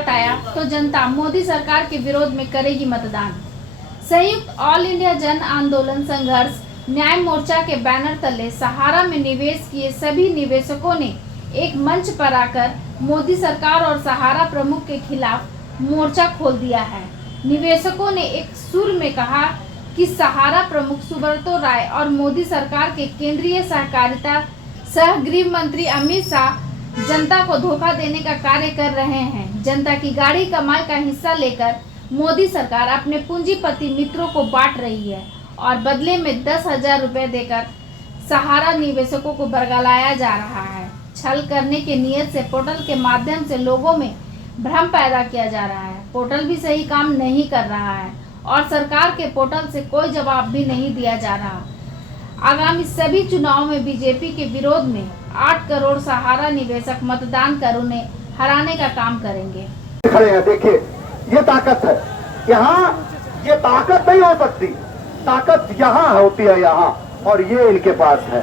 लौट आया तो जनता मोदी सरकार के विरोध में करेगी मतदान। संयुक्त ऑल इंडिया जन आंदोलन संघर्ष न्याय मोर्चा के बैनर तले सहारा में निवेश किए सभी निवेशकों ने एक मंच पर आकर मोदी सरकार और सहारा प्रमुख के खिलाफ मोर्चा खोल दिया है। निवेशकों ने एक सुर में कहा कि सहारा प्रमुख सुब्रतो राय और मोदी सरकार के केंद्रीय सहकारिता सह गृह मंत्री अमित शाह जनता को धोखा देने का कार्य कर रहे हैं। जनता की गाड़ी कमाई का हिस्सा लेकर मोदी सरकार अपने पूंजीपति मित्रों को बांट रही है और बदले में 10,000 रुपए देकर सहारा निवेशकों को बरगलाया जा रहा है। छल करने के नियत से पोर्टल के माध्यम से लोगों में भ्रम पैदा किया जा रहा है। पोर्टल भी सही काम नहीं कर रहा है और सरकार के पोर्टल से कोई जवाब भी नहीं दिया जा रहा। आगामी सभी चुनाव में बीजेपी के विरोध में 8 करोड़ सहारा निवेशक मतदान कर उन्हें हराने का काम करेंगे। खड़े हैं, देखिए ये ताकत है। यहाँ ये ताकत नहीं हो सकती, ताकत यहाँ होती है यहाँ, और ये इनके पास है।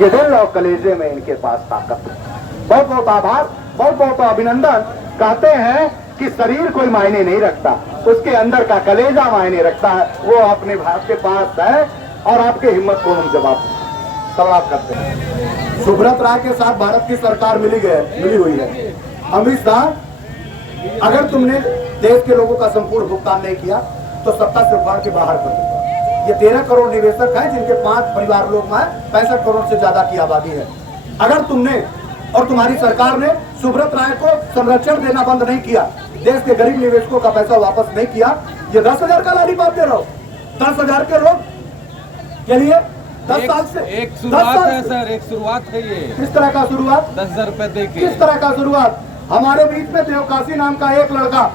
ये दिल और कलेजे में इनके पास ताकत है। बहुत बहुत आभार, बहुत बहुत अभिनंदन। कहते हैं कि शरीर कोई मायने नहीं रखता, उसके अंदर का कलेजा मायने रखता है। वो अपने भाई के पास है और आपके हिम्मत को हम जवाब सवाल करते हैं। सुब्रत राय के साथ भारत की सरकार मिली हुई है। अमित शाह, अगर तुमने देश के लोगों का संपूर्ण भुगतान नहीं किया तो सत्ता से उखाड़ के बाहर कर दूंगा। ये 13 करोड़ निवेशक हैं जिनके 5 परिवार लोग में 65 करोड़ से ज्यादा की आबादी है। अगर तुमने और तुम्हारी सरकार ने सुब्रत राय को संरक्षण देना बंद नहीं किया, देश के गरीब निवेशकों का पैसा वापस नहीं किया, ये 10,000 का लॉलीपॉप दे रहा हो। 10,000 के लोग के लिए 10 साल से एक शुरुआत है सर, एक शुरुआत है। ये किस तरह का शुरुआत? 10,000 रुपए दे के किस तरह का शुरुआत? हमारे बीच में देवकाशी नाम का एक लड़का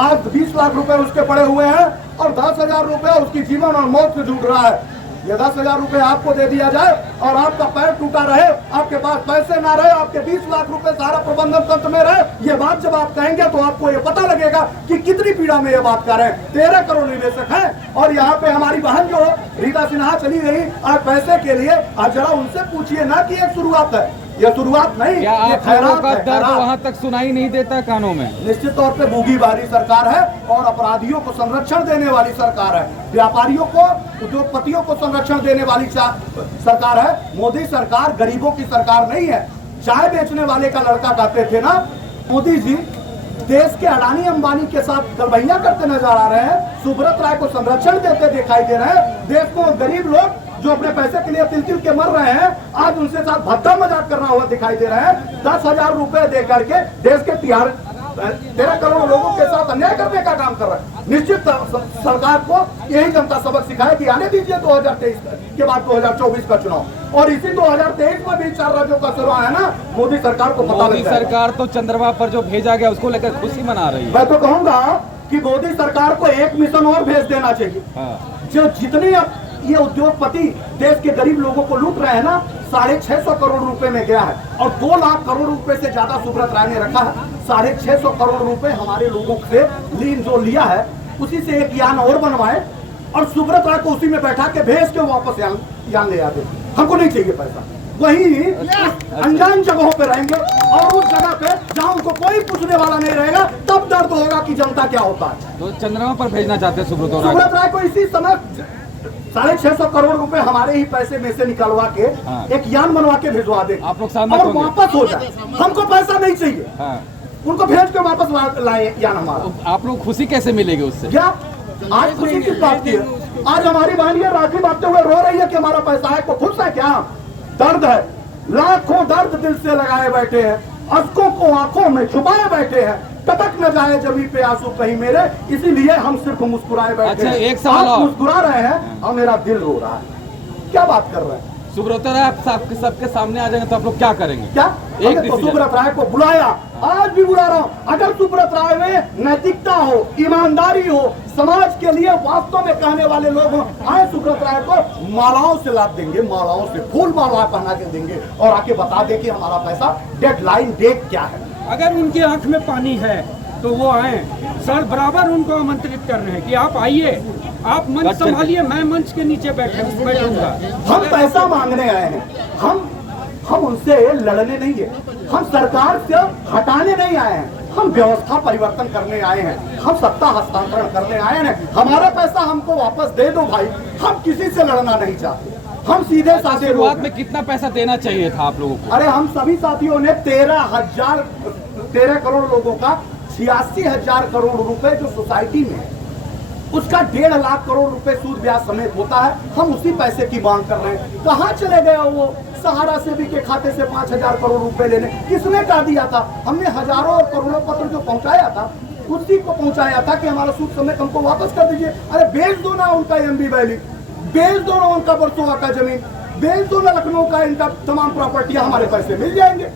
आज 20 लाख रुपए उसके पड़े हुए हैं और 10,000 रुपए उसकी जीवन और मौत से जुड़ रहा है। ये 10,000 रुपए आपको दे दिया जाए और आपका पैर टूटा रहे, आपके पास पैसे ना रहे, आपके 20 लाख रुपए सारा प्रबंधन तंत्र में रहे, ये बात जब आप कहेंगे तो आपको ये पता लगेगा कि कितनी पीड़ा में ये बात कर रहे हैं। 13 करोड़ निवेशक हैं और यहाँ पे हमारी बहन जो रीता सिन्हा चली गई आज पैसे के लिए। आज जरा उनसे पूछिए ना कि एक शुरुआत है, ये शुरुआत नहीं, क्या ये खैरात है। दर्द वहाँ तक सुनाई नहीं देता कानों में। निश्चित तौर पे भूगी बारी सरकार है और अपराधियों को संरक्षण देने वाली सरकार है, व्यापारियों को, उद्योगपतियों को संरक्षण देने वाली सरकार है। मोदी सरकार गरीबों की सरकार नहीं है। चाय बेचने वाले का लड़का कहते थे ना, मोदी जी देश के अडानी अंबानी के साथ गलबैया करते नजर आ रहे हैं, सुब्रत राय को संरक्षण देते दिखाई दे रहे हैं। देश को गरीब लोग जो अपने पैसे के लिए तिल तिल के मर रहे हैं, आज उनसे साथ भद्दा मजाक करना हुआ दिखाई दे रहा है। 10,000 रुपए दे करके देश के 13 करोड़ लोगों के साथ अन्याय करने का काम कर रहा है। निश्चित सरकार को यही जनता सबक सिखाए कि आने दीजिए 2023 के बाद 2024 का चुनाव, और इसी 2023 में भी 4 राज्यों का चुनाव है ना, मोदी सरकार को पता मोदी सरकार तो चंद्रमा पर जो भेजा गया उसको लेकर खुशी मना रही है। मैं तो कहूंगा कि मोदी सरकार को एक मिशन और भेज देना चाहिए। जो जितने ये उद्योगपति देश के गरीब लोगों को लूट रहे हैं ना, 650 करोड़ रुपए में गया है और 2 लाख करोड़ रुपए से ज्यादा सुब्रत राय ने रखा है। 650 करोड़ रुपए हमारे लोगों से लीन जो लिया है, उसी से एक यान और बनवाए और सुब्रत राय को उसी में बैठा के भेज के वापस यान ले आते। हमको नहीं चाहिए पैसा। वही अनजान जगहों पे रहेंगे और उस जगह पे जहाँ उनको कोई पूछने वाला नहीं रहेगा, तब दर्द होगा कि जनता क्या होता है। तो चंद्रमा पर भेजना चाहते हैं सुब्रत राय को इसी समय 650 करोड़ रुपए हमारे ही पैसे में से निकलवा के एक यान बनवा के भिजवा दे, आप लोग सामने और वापस हो जाए। हमको पैसा नहीं चाहिए, उनको भेज के वापस लाए यान हमारा। आप लोग खुशी कैसे मिलेगी उससे? क्या आज खुशी किस बात की है? आज हमारी बहन ये राखी बांधते हुए रो रही है कि हमारा पैसा है, को खुश है क्या? दर्द है, लाखों दर्द दिल से लगाए बैठे हैं, अश्कों को आंखों में छुपाए बैठे हैं, टपक न जाए जमीन पे आंसू कहीं मेरे, इसीलिए हम सिर्फ मुस्कुराए बैठे हैं। एक सवाल आप मुस्कुरा रहे हैं और मेरा दिल रो रहा है। क्या बात कर रहे हैं? सुब्रत राय आप सबके सामने आ जाएंगे तो आप लोग क्या करेंगे? क्या हमने तो सुब्रत राय को बुलाया, आज भी बुला रहा हूँ। अगर सुब्रत राय में नैतिकता हो, ईमानदारी हो, समाज के लिए वास्तव में कहने वाले लोग हो, आए सुब्रत राय को मालाओं से लाद देंगे, मालाओं से फूल माला पहना के देंगे और आके बता दे कि हमारा पैसा डेडलाइन डेट क्या है। अगर उनकी आंख में पानी है तो वो आए। सर बराबर उनको आमंत्रित कर रहे हैं कि आप आइए, आप मंच संभालिए, मैं मंच के नीचे बैठूंगा। हम पैसा मांगने आए हैं, हम उनसे लड़ने नहीं है, हम सरकार से हटाने नहीं आए हैं, हम व्यवस्था परिवर्तन करने आए हैं, हम सत्ता हस्तांतरण करने आए हैं। हमारा पैसा हमको वापस दे दो भाई, हम किसी से लड़ना नहीं चाहते, हम सीधे साधे लोग शुरुआत हैं। में कितना पैसा देना चाहिए था आप लोगों को? अरे हम सभी साथियों ने 13 करोड़ लोगों का 86,000 करोड़ रुपए जो सोसाइटी में है, उसका 1.5 लाख करोड़ रुपए सूद ब्याज समेत होता है, हम उसी पैसे की मांग कर रहे हैं। कहाँ चले गए वो सहारा सेवी के खाते से 5,000 करोड़ रुपए लेने? किसने कहा दिया था? हमने हजारों और करोड़ों पत्र जो पहुंचाया था उसी को पहुंचाया था कि हमारा सूद समेत हमको वापस कर दीजिए। अरे बेच दो ना उनका एमबी वैली, बेच दो ना उनका बरसोवा का जमीन, बेच दो ना लखनऊ का, इनका तमाम प्रॉपर्टियां, हमारे पैसे मिल जाएंगे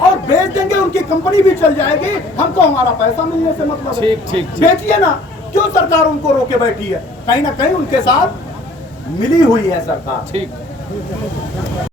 और बेच देंगे, उनकी कंपनी भी चल जाएगी, हमको हमारा पैसा मिलने से मतलब है। ठीक ठीक ठीक। बेचिए ना, क्यों सरकार उनको रोके बैठी है? कहीं ना कहीं उनके साथ मिली हुई है सरकार। ठीक।